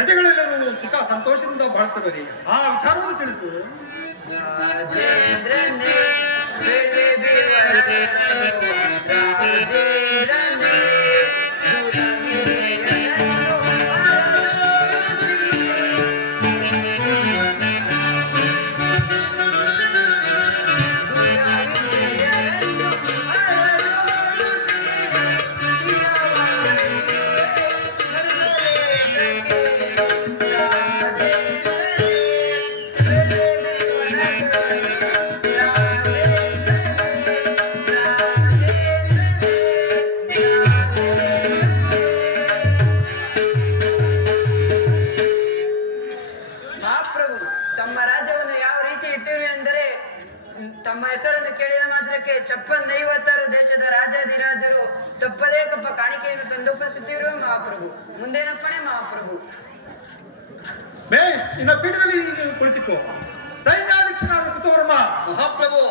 ಪ್ರಜೆಗಳೆಲ್ಲರೂ ಸುಖ ಸಂತೋಷದಿಂದ ಬಾಳ್ತವರಿ. ಆ ವಿಚಾರವನ್ನು ತಿಳಿಸು. ರಾಜೇಂದ್ರನೇ ಬೆಳೆ ಬೀಳುವ ರಾಜೇಂದ್ರನೇ ತಮ್ಮ ಹೆಸರನ್ನು ಕೇಳಿದ ಮಾತ್ರಕ್ಕೆ 56 ದೇಶದ ರಾಜಾಧಿರಾಜರು ತಪ್ಪದೇ ಕಪ್ಪ ಕಾಣಿಕೆಯನ್ನು ತಂದೊಪ್ಪಿಸುತ್ತಿರುವ ಮಹಾಪ್ರಭು. ಮುಂದೇನಪ್ಪಣೆ ಮಹಾಪ್ರಭು? ಬೇಷ್, ನಿನ್ನ ಪೀಠದಲ್ಲಿ ಕುಳಿತುಕೋ. ಸೈನ್ಯಾಧ್ಯಕ್ಷನಾದ ಕುತವರ್ಮ. ಮಹಾಪ್ರಭು.